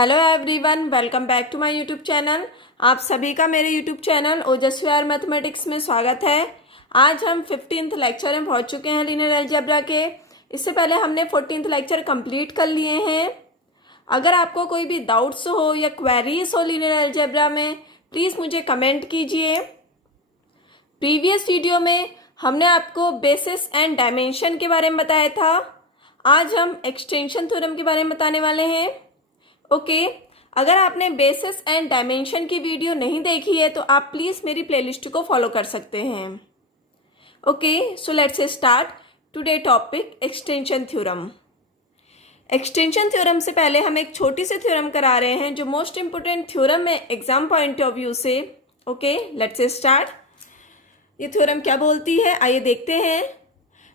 Hello everyone, welcome back to my YouTube channel. आप सभी का मेरे YouTube channel Ojaswi R mathematics में स्वागत है। आज हम 15th लेक्चर में पहुंच चुके हैं लीनियर अलजेब्रा के। इससे पहले हमने 14th लेक्चर कंप्लीट कर लिए हैं। अगर आपको कोई भी डाउट्स हो या क्वेरीज हो लीनियर अलजेब्रा में, प्लीज़ मुझे कमेंट कीजिए। प्रीवियस वीडियो में हमने आपको बेसिस एंड डायमेंशन के बारे में बताया था। आज हम एक्सटेंशन थ्योरम के बारे में बताने वाले हैं। ओके, अगर आपने बेसिस एंड डायमेंशन की वीडियो नहीं देखी है तो आप प्लीज़ मेरी प्लेलिस्ट को फॉलो कर सकते हैं। Okay, so let's start today topic extension theorem. Extension theorem से पहले हम एक छोटी सी थ्योरम करा रहे हैं जो मोस्ट इंपोर्टेंट थ्योरम है एग्जाम पॉइंट ऑफ व्यू से। Okay, let's start. ये थ्योरम क्या बोलती है, आइए देखते हैं।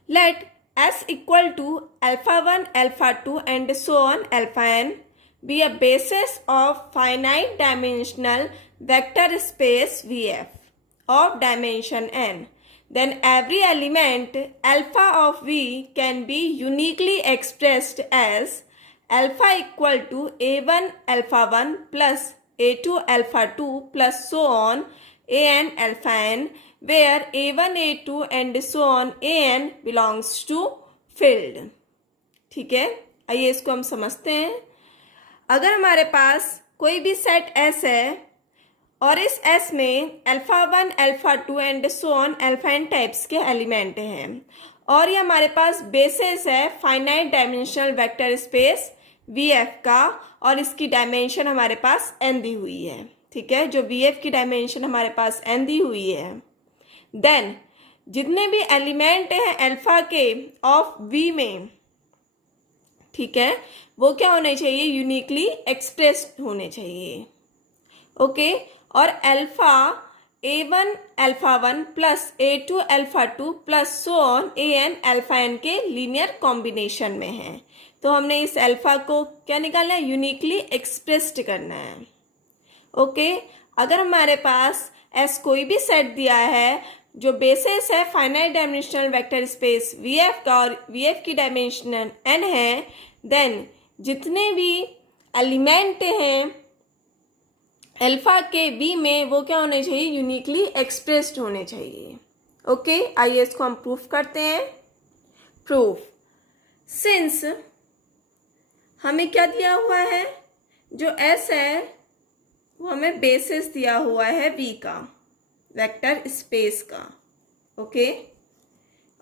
Let S equal to alpha 1, alpha 2 and so on alpha n be a basis of finite dimensional vector space VF of dimension n, then every element alpha of V can be uniquely expressed as alpha equal to a1 alpha 1 plus a2 alpha 2 plus so on an alpha n, where a1 a2 and so on an belongs to field। ठीक है, आइए इसको हम समझते हैं। अगर हमारे पास कोई भी सेट S है और इस S में alpha 1, alpha 2 and so on alpha n types के एलिमेंट हैं और ये हमारे पास बेसिस है finite dimensional vector space VF का और इसकी डायमेंशन हमारे पास n दी हुई है। ठीक है, जो VF की डायमेंशन हमारे पास n दी हुई है। देन जितने भी एलिमेंट हैं अल्फा के ऑफ V में, ठीक है, वो क्या होने चाहिए, यूनिकली एक्सप्रेस्ड होने चाहिए। ओके, और alpha a1 alpha 1 plus a2 alpha 2 plus so on an alpha n के लीनियर कॉम्बिनेशन में है। तो हमने इस अल्फा को क्या निकालना है, यूनिकली एक्सप्रेस्ड करना है। ओके, अगर हमारे पास S कोई भी सेट दिया है जो बेसिस है finite dimensional vector space VF का और VF की डायमेंशन n है, देन जितने भी एलिमेंट हैं अल्फा के V में वो क्या होने चाहिए, यूनिकली एक्सप्रेस्ड होने चाहिए। ओके, आइए इसको हम प्रूफ करते हैं। प्रूफ, सिंस हमें क्या दिया हुआ है, जो S है वो हमें बेसिस दिया हुआ है V का, वेक्टर स्पेस का, okay,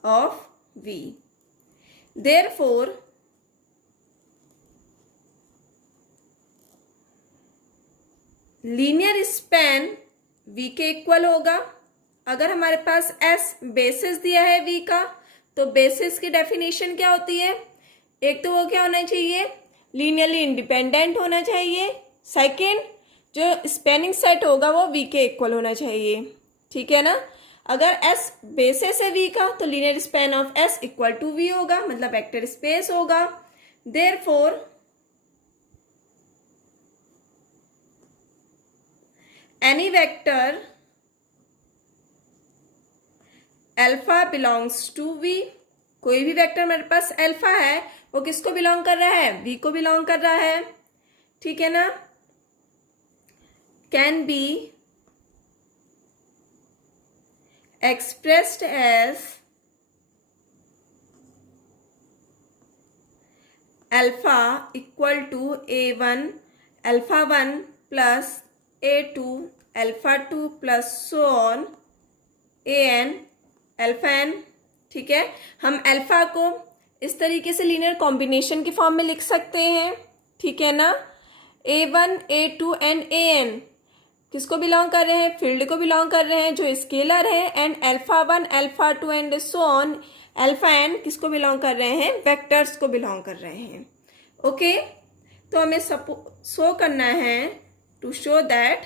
of V। Therefore linear span V के इक्वल होगा। अगर हमारे पास S बेसिस दिया है V का, तो बेसिस की डेफिनेशन क्या होती है, एक तो वो क्या होना चाहिए, लीनियरली इंडिपेंडेंट होना चाहिए। सेकंड, जो स्पैनिंग सेट होगा वो V के इक्वल होना चाहिए। ठीक है ना, अगर S बेसिस है V का तो linear span of S equal to V होगा, मतलब वेक्टर स्पेस होगा। Therefore any vector alpha belongs to V, कोई भी वेक्टर मेरे पास अल्फा है वो किसको बिलोंग कर रहा है, V को बिलोंग कर रहा है। ठीक है ना, can be expressed as alpha equal to a1 alpha 1 plus a2 alpha 2 plus so on an alpha n। ठीक है, हम अल्फा को इस तरीके से लीनियर कॉम्बिनेशन के फॉर्म में लिख सकते हैं। ठीक है ना, a1 a2 एंड an किसको बिलोंग कर रहे हैं, फील्ड को बिलोंग कर रहे हैं जो स्केलर है, and alpha 1 alpha 2 and so on alpha n किसको बिलोंग कर रहे हैं, वेक्टर्स को बिलोंग कर रहे हैं। ओके, तो हमें शो करना है, टू शो दैट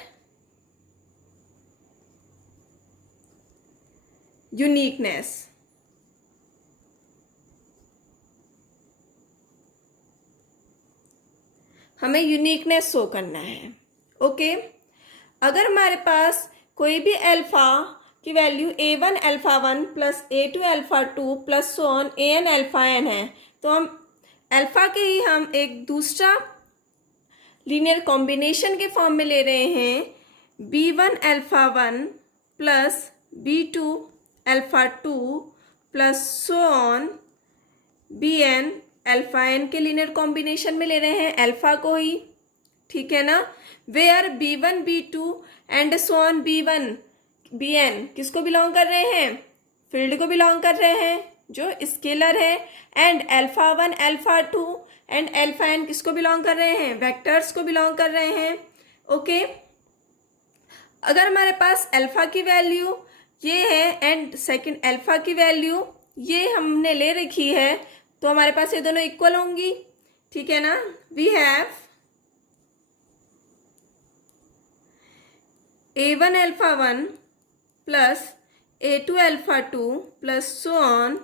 यूनिकनेस, हमें यूनिकनेस शो करना है। ओके, अगर हमारे पास कोई भी अल्फा की value a1 alpha 1 plus a2 alpha 2 plus so on an alpha n है, तो हम अल्फा के ही हम एक दूसरा लीनियर कॉम्बिनेशन के फॉर्म में ले रहे हैं B1 alpha 1 plus B2 alpha 2 plus so on Bn alpha n के लीनियर कॉम्बिनेशन में ले रहे हैं अल्फा को ही, ठीक है ना। Where B1 B2 and so on B1 Bn किसको बिलोंग कर रहे हैं, फील्ड को बिलोंग कर रहे हैं जो स्केलर है। And alpha 1 alpha 2 and alpha n किसको बिलोंग कर रहे हैं, वेक्टर्स को बिलोंग कर रहे हैं। ओके, अगर हमारे पास अल्फा की वैल्यू ये है एंड सेकंड अल्फा की वैल्यू ये हमने ले रखी है, तो हमारे पास ये दोनों इक्वल होंगी, ठीक है ना। We have A1 alpha 1 plus A2 alpha 2 plus so on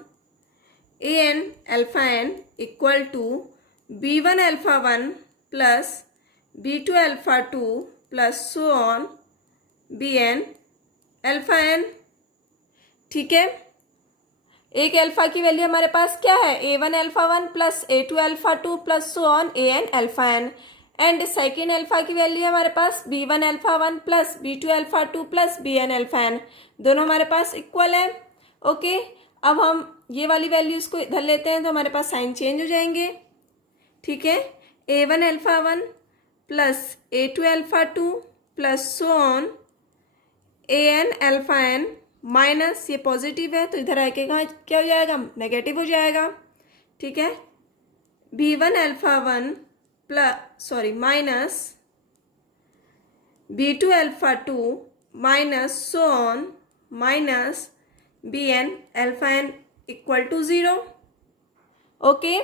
An alpha n equal to B1 alpha 1 plus B2 alpha 2 plus so on Bn alpha n, ठीक है। एक अल्फा की वैल्यू हमारे पास क्या है, A1 alpha 1 plus A2 alpha 2 plus so on An alpha n। And second alpha की value है हमारे पास B1 alpha 1 plus B2 alpha 2 plus Bn alpha n, दोनों हमारे पास इक्वल है। ओके, अब हम ये वाली वैल्यूज को इधर लेते हैं तो हमारे पास साइन चेंज हो जाएंगे, ठीक है। A1 alpha 1 plus A2 alpha 2 plus so on An alpha n minus ये पॉजिटिव है तो इधर आके कहाँ क्या हो जाएगा, नेगेटिव हो जाएगा, ठीक है। B1 alpha 1 plus minus B2 alpha 2 minus so on minus Bn alpha n equal to 0। Okay,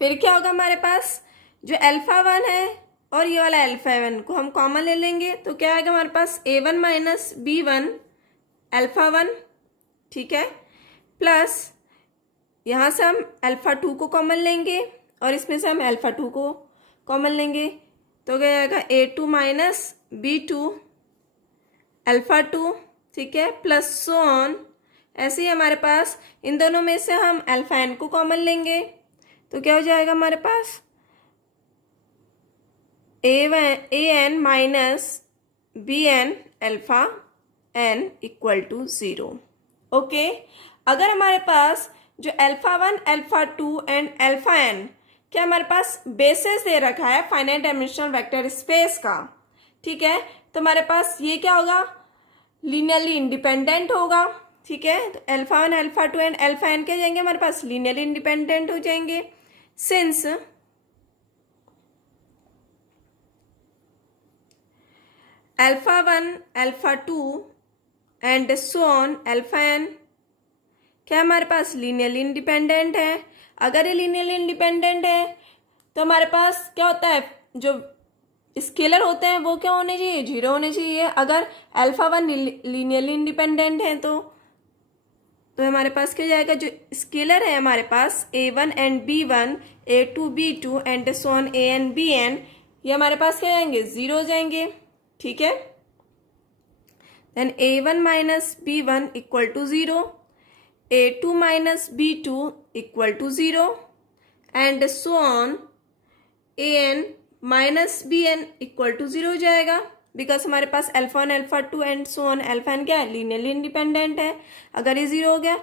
फिर क्या होगा हमारे पास, जो अल्फा 1 है और ये वाला अल्फा 1 को हम कॉमन ले लेंगे तो क्या आएगा हमारे पास A1 माइनस B1 अल्फा 1, ठीक है, प्लस यहाँ से हम अल्फा 2 को कॉमन लेंगे और इसमें से हम अल्फा 2 को कॉमन लेंगे तो क्या आएगा A2 माइनस B2 अल्फा 2, ठीक है, प्लस सो ऑन। ऐसे ही हमारे पास इन दोनों में से हम अल्फा n को कॉमन लेंगे तो क्या हो जाएगा हमारे पास An minus Bn alpha n equal to 0। Okay, अगर हमारे पास जो alpha 1 alpha 2 and alpha n क्या हमारे पास बेसिस दे रखा है फाइनाइट डायमेंशनल वेक्टर स्पेस का, ठीक है, तो हमारे पास ये क्या होगा, लीनियरली इंडिपेंडेंट होगा, ठीक है। तो alpha 1 alpha 2 and alpha n क्या जाएंगे हमारे पास लीनियरली इंडिपेंडेंट हो जाएंगे, since alpha 1 alpha 2 and so on alpha n क्या हमारे पास लीनियरली इंडिपेंडेंट है। अगर ये लीनियरली इंडिपेंडेंट है तो हमारे पास क्या होता है, जो स्केलर होते हैं वो क्या होने चाहिए, 0 होने चाहिए। अगर अल्फा 1 लीनियरली इंडिपेंडेंट है तो हमारे पास क्या जाएगा, जो स्केलर है हमारे पास A1 and B1 A2 B2 and so on An Bn ये हमारे पास क्या जाएंगे 0 हो जाएंगे, ठीक है। Then A1 minus B1 equal to 0, A2 minus B2 equal to 0 and so on An minus Bn equal to 0 हो जाएगा, बिकॉज हमारे पास alpha 1 alpha 2 and so on alpha n क्या है लीनियरली इंडिपेंडेंट है। अगर ये 0 हो गया तो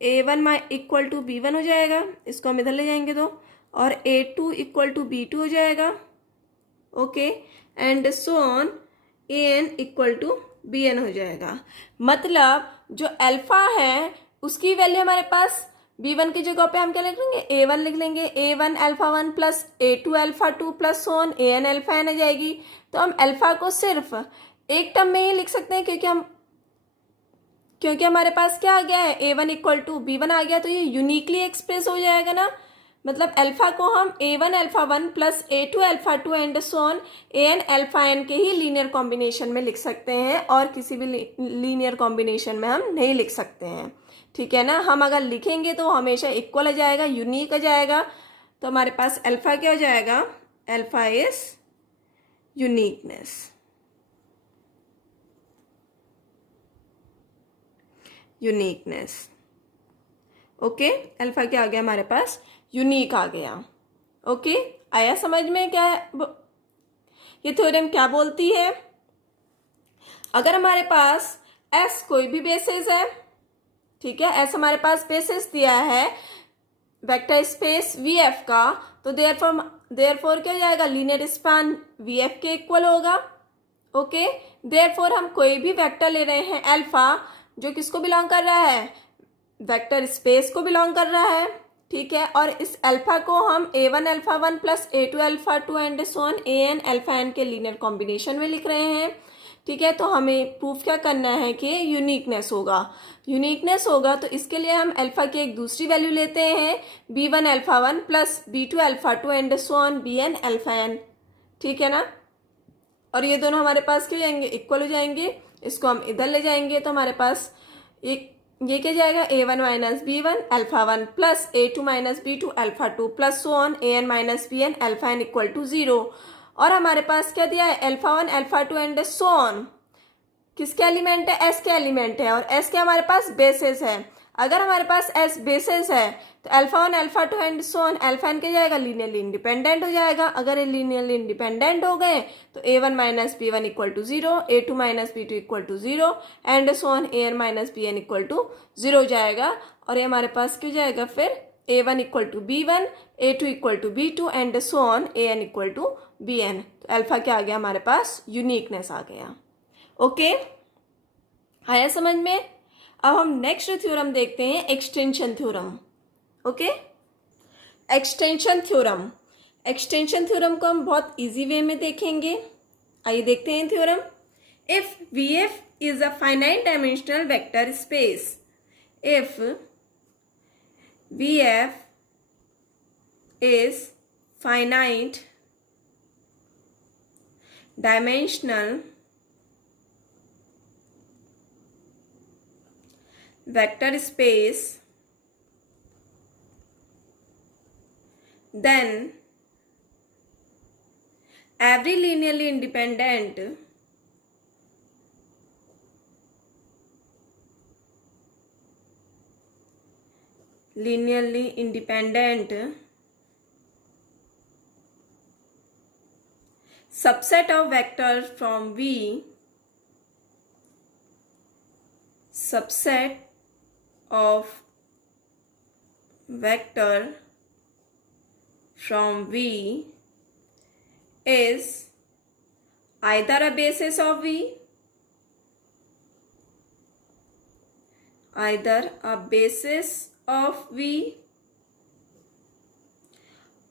A1 इक्वल टू B1 हो जाएगा, इसको हम इधर ले जाएंगे तो, और A2 इक्वल टू B2 हो जाएगा, okay, and so on An equal to Bn हो जाएगा। मतलब जो अल्फा है उसकी वैल्यू हमारे पास B1 की जगह पे हम क्या लिख लेंगे A1 लिख लेंगे, A1 alpha 1 plus A2 alpha 2 plus so on An alpha n आ जाएगी। तो हम अल्फा को सिर्फ एक टर्म में ही लिख सकते हैं क्योंकि हमारे पास क्या आ गया है A1 इक्वल टू B1 आ गया, तो ये यूनिकली एक्सप्रेस हो जाएगा ना। मतलब अल्फा को हम A1 alpha 1 plus A2 alpha 2 and so on An alpha n के ही लीनियर कॉम्बिनेशन में लिख सकते हैं और किसी भी लीनियर कॉम्बिनेशन में हम नहीं लिख सकते हैं, ठीक है ना। हम अगर लिखेंगे तो हमेशा इक्वल आ जाएगा, यूनिक आ जाएगा। तो हमारे पास अल्फा क्या हो जाएगा, alpha is uniqueness, okay. Alpha क्या आ गया हमारे पास यूनिक आ गया, ओके। आया समझ में क्या है ये थ्योरम क्या बोलती है? अगर हमारे पास एस कोई भी बेसिस है, ठीक है, एस हमारे पास बेसिस दिया है वेक्टर स्पेस वी एफ का, तो देयरफॉर क्या हो जाएगा, लीनियर स्पान वी एफ के इक्वल होगा। ओके, देयरफॉर हम कोई भी वेक्टर ले रहे हैं अल्फा, जो किसको बिलोंग कर रहा है, वेक्टर स्पेस को बिलोंग कर रहा है, ठीक है, और इस अल्फा को हम a1 alpha 1 plus a2 alpha 2 and so on an alpha n के लीनियर कॉम्बिनेशन में लिख रहे हैं, ठीक है। तो हमें प्रूफ क्या करना है कि यूनिकनेस होगा, तो इसके लिए हम अल्फा की एक दूसरी वैल्यू लेते हैं b1 alpha 1 plus b2 alpha 2 and so on bn alpha n, ठीक है ना। और ये दोनों हमारे पास क्या हो जाएंगे, इक्वल हो जाएंगे। इसको हम इधर ले जाएंगे तो हमारे पास ये क्या जाएगा, a1 minus b1 alpha 1 plus a2 minus b2 alpha 2 plus so on an minus bn alpha n equal to 0। और हमारे पास क्या दिया है, alpha 1 alpha 2 and so on किसके एलिमेंट है, एस के एलिमेंट है, और एस के हमारे पास बेसिस है। अगर हमारे पास एस बेसिस है तो alpha 1 alpha 2 and so on alpha n क्या जाएगा, लीनियरली इंडिपेंडेंट हो जाएगा। अगर ये लीनियरली इंडिपेंडेंट हो गए तो a1 minus b1 equal to 0, a2 minus b2 equal to 0 and so on an minus bn equal to 0 हो जाएगा। और ये हमारे पास क्यों जाएगा फिर a1 equal to b1, a2 equal to b2 and so on an equal to bn। तो alpha क्या आ गया हमारे पास, यूनिकनेस आ गया। ओके, आया समझ में? अब हम नेक्स्ट थ्योरम देखते हैं, extension theorem. Okay, extension theorem को हम बहुत इजी वे में देखेंगे। आइए देखते हैं theorem. If V F is a finite dimensional vector space, if V F is finite dimensional vector space, then every linearly independent subset of vectors from V, subset of vector from V is either a basis of V,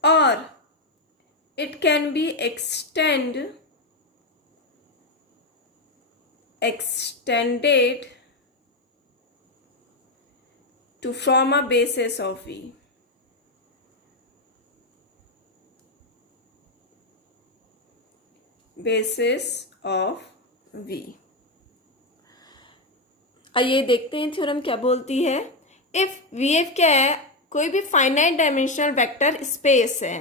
or it can be extended to form a basis of V. आइए देखते हैं theorem क्या बोलती है। If V F क्या है, कोई भी फाइनाइट डायमेंशनल वेक्टर स्पेस है,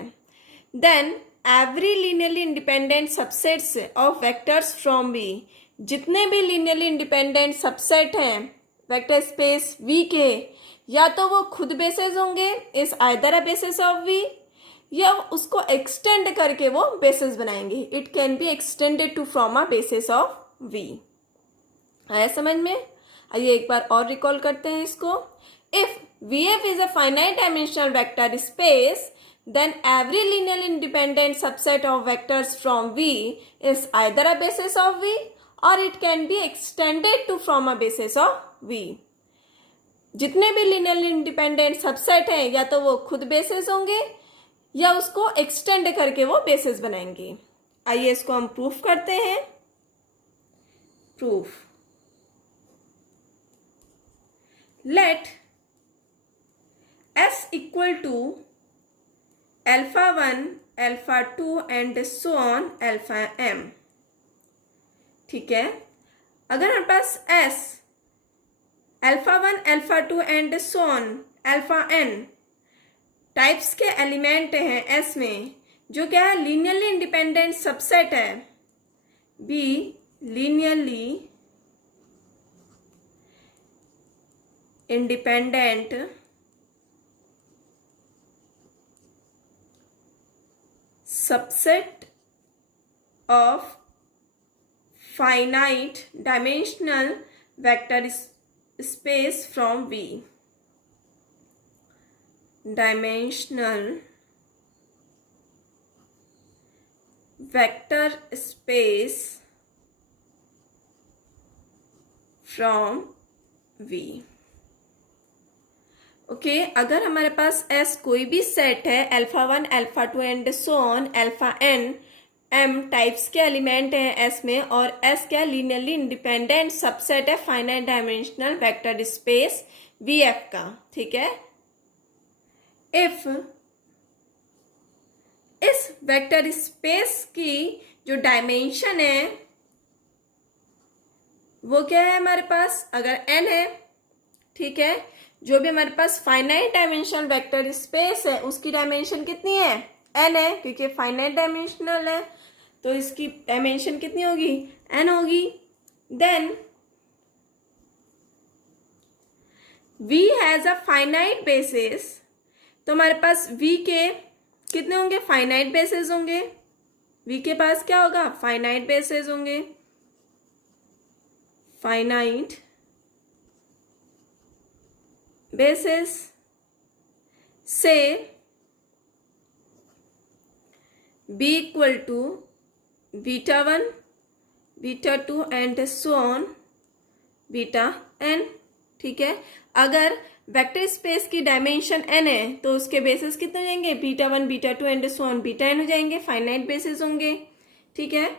then every linearly independent subsets of vectors from V, जितने भी लीनियरली इंडिपेंडेंट सबसेट हैं वेक्टर स्पेस वी के, या तो वो खुद बेसिस होंगे is either a basis of V, या उसको एक्सटेंड करके वो बेसिस बनाएंगे। It can be extended to from a basis of V. आया समझ में? आइए एक बार और रिकॉल करते हैं इसको। If V F is a finite dimensional vector space, then every linearly independent subset of vectors from V is either a basis of V or it can be extended to from a basis of V. जितने भी linearly independent subset हैं, या तो वो खुद basis होंगे या उसको extend करके वो basis बनाएंगे। आइए इसको हम प्रूफ करते हैं। Proof, let S equal to alpha 1, alpha 2 and so on alpha m, ठीक है। अगर हमारे पास S alpha 1, alpha 2 and so on alpha n types के एलिमेंट हैं S में, जो क्या है, लीनियरली इंडिपेंडेंट सबसेट है, B linearly independent set of finite dimensional vector space from V. Dimensional vector space from V. Okay अगर हमारे पास S कोई भी सेट है alpha 1 alpha 2 and so on alpha n m types के element हैं S में और S क्या लीनियरली इंडिपेंडेंट सबसेट है finite dimensional vector space VF का, ठीक है। इफ इस वेक्टर स्पेस की जो डायमेंशन है वो क्या है हमारे पास, अगर n है, ठीक है, जो भी हमारे पास फाइनाइट डायमेंशनल वेक्टर स्पेस है उसकी डायमेंशन कितनी है, n है, क्योंकि फाइनाइट डायमेंशनल है तो इसकी डायमेंशन कितनी होगी, n होगी। Then V has a finite basis, तो हमारे पास V के कितने होंगे, फाइनाइट बेसिस होंगे। V के पास क्या होगा, फाइनाइट बेसिस होंगे, फाइनाइट बेसिस से B equal to beta 1 beta 2 and so on beta n, ठीक है। अगर वेक्टर स्पेस की डायमेंशन n है तो उसके बेसिस कितने हो जाएंगे, beta 1 beta 2 and so on beta n हो जाएंगे, फाइनाइट बेसिस होंगे, ठीक है।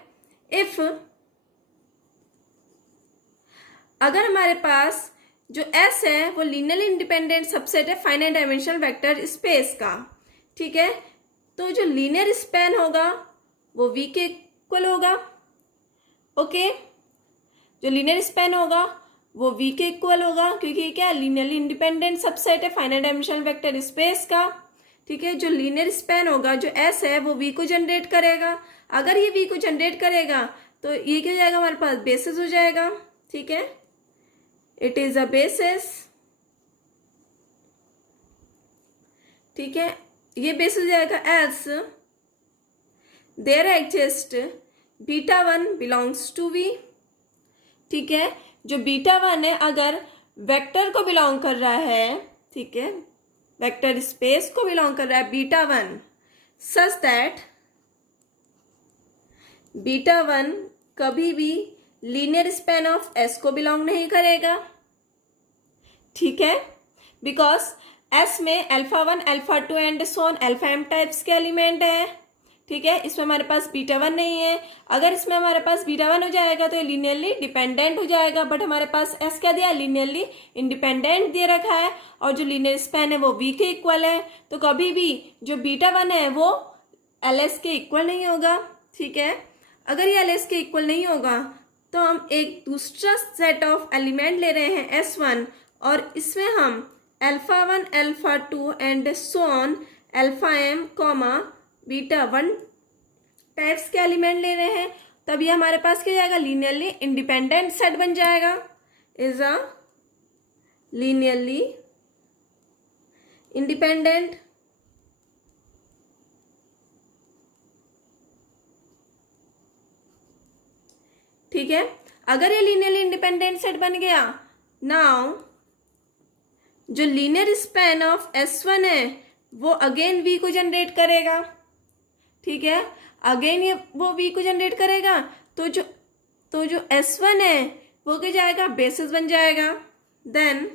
इफ अगर हमारे पास जो S है वो लीनियरली इंडिपेंडेंट सबसेट है फाइनाइट डायमेंशनल वेक्टर स्पेस का, ठीक है, तो जो लीनियर स्पैन होगा वो V के इक्वल होगा, ओके। जो लीनियर स्पैन होगा वो V के इक्वल होगा क्योंकि क्या लीनियरली इंडिपेंडेंट सबसेट है फाइनाइट डायमेंशनल वेक्टर स्पेस का, ठीक है। जो लीनियर स्पैन होगा जो S है वो V को जनरेट करेगा, अगर ये V को जनरेट करेगा तो ये क्या हो जाएगा, हमारे पास बेसिस हो जाएगा, ठीक है। इट इज अ बेसिस, ठीक है, ये बेसिस हो जाएगा as there exist beta 1 belongs to V, ठीक है। जो बीटा 1 है अगर वेक्टर को बिलोंग कर रहा है, ठीक है, वेक्टर स्पेस को बिलोंग कर रहा है बीटा 1 सच दैट बीटा 1 कभी भी लीनियर स्पैन ऑफ S को बिलोंग नहीं करेगा, ठीक है, बिकॉज S में alpha 1 alpha 2 and so on alpha m types के एलिमेंट है, ठीक है। इसमें हमारे पास बीटा 1 नहीं है, अगर इसमें हमारे पास बीटा 1 हो जाएगा तो ये लीनियरली डिपेंडेंट हो जाएगा, बट हमारे पास S क्या दिया, लीनियरली इंडिपेंडेंट दे रखा है और जो लीनियर स्पैन है वो V के इक्वल है, तो कभी भी जो बीटा 1 है वो LS के इक्वल नहीं होगा, ठीक है। अगर ये LS के इक्वल नहीं होगा तो हम एक दूसरा सेट ऑफ एलिमेंट ले रहे हैं S1 और इसमें हम alpha 1 alpha 2 and so on alpha m comma beta 1 types के एलिमेंट ले रहे हैं, तब ये हमारे पास क्या जाएगा, लीनियरली इंडिपेंडेंट सेट बन जाएगा, इज अ लीनियरली इंडिपेंडेंट, ठीक है। अगर ये लीनियरली इंडिपेंडेंट सेट बन गया, नाउ जो लीनियर स्पैन ऑफ S1 है वो अगेन V को जनरेट करेगा, ठीक है, अगेन ये वो V को जनरेट करेगा, तो जो S1 है वो क्या जाएगा, बेसिस बन जाएगा। देन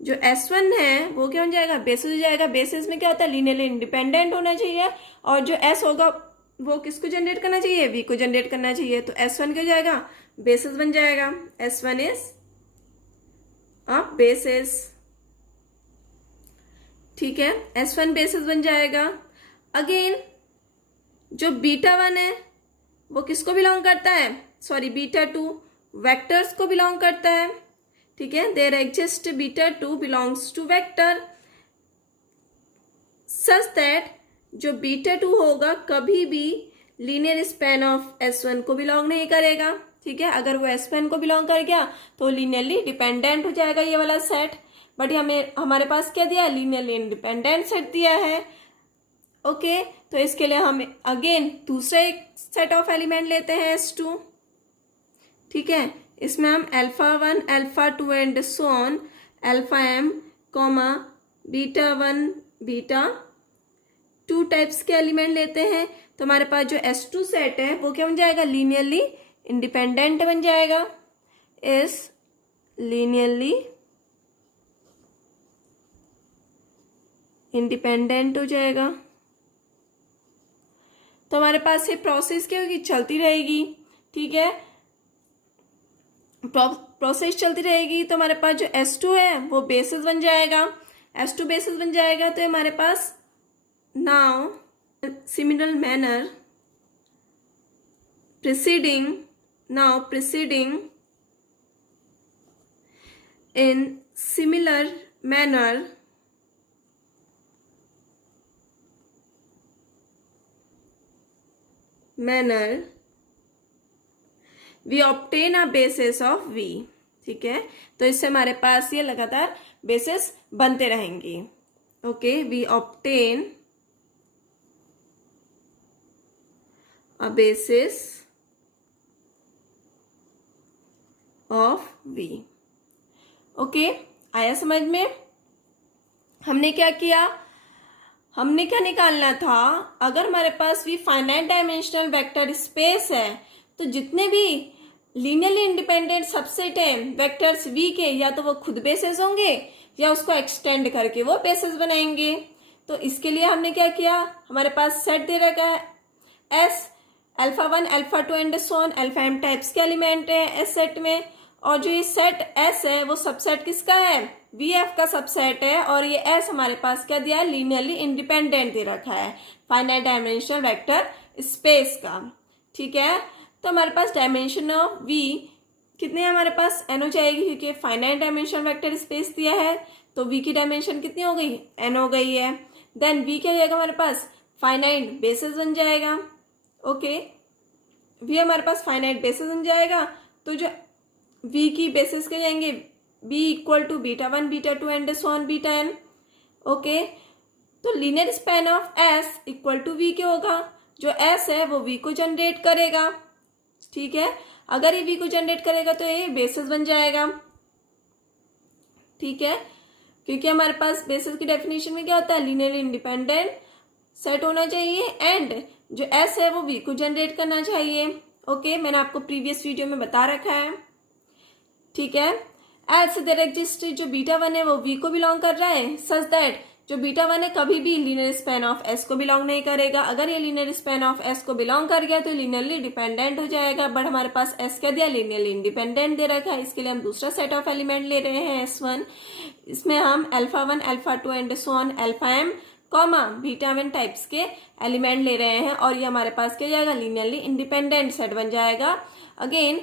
जो S1 है वो क्या बन जाएगा, बेसिस हो जाएगा। बेसिस में क्या होता है, लीनियरली इंडिपेंडेंट होना चाहिए और जो S होगा वो किसको जनरेट करना चाहिए, V को जनरेट करना चाहिए, तो S1 क्या हो जाएगा, बेसिस बन जाएगा। S1 इज अ बेसिस, ठीक है, S1 बेसिस बन जाएगा। अगेन जो बीटा 1 है वो किसको बिलोंग करता है, सॉरी बीटा 2 वेक्टर्स को बिलोंग करता है, ठीक है। There exist beta 2 belongs to vector such that जो बीटा 2 होगा कभी भी लीनियर स्पैन ऑफ S1 को बिलोंग नहीं करेगा, ठीक है। अगर वो S1 को बिलोंग कर गया तो लीनियरली डिपेंडेंट हो जाएगा ये वाला सेट, बट हमें हमारे पास क्या दिया, लीनियरली इंडिपेंडेंट सेट दिया है। ओके, तो इसके लिए हम अगेन दूसरा एक सेट ऑफ एलिमेंट लेते हैं S2। ठीक है, इसमें हम α1 α2 and so on αm β1 β2 types के एलिमेंट लेते हैं। तो हमारे पास जो S2 सेट है वो क्या बन जाएगा, लीनियरली इंडिपेंडेंट बन जाएगा, इज लीनियरली इंडिपेंडेंट हो जाएगा। तो हमारे पास ये प्रोसेस क्या होगी, चलती रहेगी। ठीक है, प्रोसेस चलती रहेगी। तो हमारे पास जो S2 है वो बेसिस बन जाएगा, S2 बेसिस बन जाएगा। तो हमारे पास now similar manner preceding in similar manner we obtain a basis of V। ठीक है, तो इससे हमारे पास ये लगातार बेसिस बनते रहेंगे। Okay, we obtain a basis of V। Okay, आया समझ में? हमने क्या किया, हमने क्या निकालना था, अगर हमारे पास V finite dimensional vector space है तो जितने भी लीनियरली इंडिपेंडेंट सबसेट है वेक्टर्स V के, या तो वो खुद बेसिस होंगे या उसको एक्सटेंड करके वो बेसिस बनाएंगे। तो इसके लिए हमने क्या किया, हमारे पास सेट दे रखा है S, α1 α2 and so on αm types के एलिमेंट है S सेट में, और जो ये सेट S है वो सबसेट किसका है, VF का सबसेट है, और ये S हमारे पास क्या दिया है, लीनियरली इंडिपेंडेंट दे रखा है फाइनाइट डायमेंशनल वेक्टर स्पेस का। ठीक है, तो हमारे पास डायमेंशन ऑफ V कितने हैं, हमारे पास n हो जाएगी, क्योंकि फाइनाइट डायमेंशनल वेक्टर स्पेस दिया है तो V की डायमेंशन कितनी हो गई, n हो गई है। देन V क्या हो जाएगा, हमारे पास फाइनाइट बेसिस बन जाएगा। ओके, V हमारे पास फाइनाइट बेसिस बन जाएगा। तो जो V की बेसिस के जाएंगे B equal to β1 β2 and so on βn। Okay, तो linear span of S equal to V के होगा, जो S है वो V को जनरेट करेगा। ठीक है, अगर ये V को जनरेट करेगा तो ये बेसिस बन जाएगा। ठीक है, क्योंकि हमारे पास बेसिस की डेफिनेशन में क्या होता है, लीनियरली इंडिपेंडेंट सेट होना चाहिए एंड जो S है वो V को जनरेट करना चाहिए। ओके, मैंने आपको प्रीवियस वीडियो में बता रखा है। ठीक है, एज देयर एग्जिस्ट जो β1 है वो V को बिलोंग कर रहा है, सच दैट जो β1 है कभी भी लीनियर स्पैन ऑफ S को बिलोंग नहीं करेगा। अगर ये लीनियर स्पैन ऑफ S को बिलोंग कर गया तो लीनियरली डिपेंडेंट हो जाएगा, बट हमारे पास S क्या दिया, लीनियरली इंडिपेंडेंट दे रखा है। इसके लिए हम दूसरा सेट ऑफ एलिमेंट ले रहे हैं S1। इसमें हम α1 α2 and so on αm β1 types के एलिमेंट ले रहे हैं, और ये हमारे पास क्या जाएगा, लीनियरली इंडिपेंडेंट सेट बन जाएगा। अगेन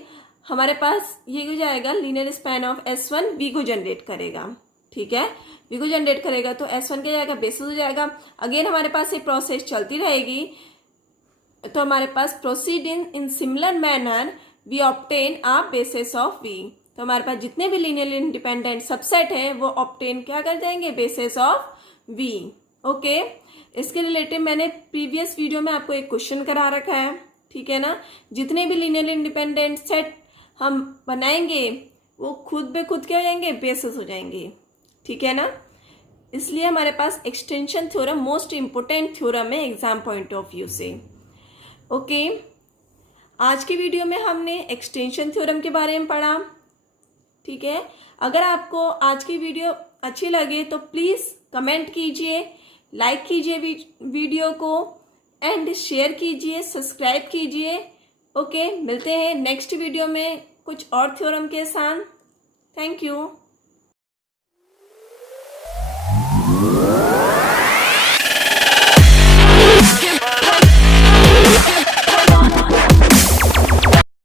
हमारे पास ये हो जाएगा, linear span of S1 V को जनरेट करेगा। ठीक है, V को जनरेट करेगा तो S1 क्या जाएगा, बेसिस हो जाएगा। अगेन हमारे पास ये प्रोसेस चलती रहेगी, तो हमारे पास proceed in similar manner we obtain a basis of V। तो हमारे पास जितने भी लीनियरली इंडिपेंडेंट सबसेट है वो ऑब्टेन क्या कर जाएंगे, बेसिस ऑफ V। ओके, इसके रिलेटेड मैंने प्रीवियस वीडियो में आपको एक क्वेश्चन करा रखा है। ठीक है ना, जितने भी लीनियरली इंडिपेंडेंट सेट हम बनाएंगे वो खुद बे खुद क्या हो जाएंगे, बेसिस हो जाएंगे। ठीक है ना, इसलिए हमारे पास extension theorem most important theorem है एग्जाम पॉइंट ऑफ व्यू से। ओके, आज की वीडियो में हमने एक्सटेंशन थ्योरम के बारे में पढ़ा। ठीक है, अगर आपको आज की वीडियो अच्छी लगे तो प्लीज़ कमेंट कीजिए, लाइक कीजिए वीडियो को एंड शेयर कीजिए, सब्सक्राइब कीजिए। ओके, मिलते हैं नेक्स्ट वीडियो में कुछ और थ्योरम के साथ। Thank you.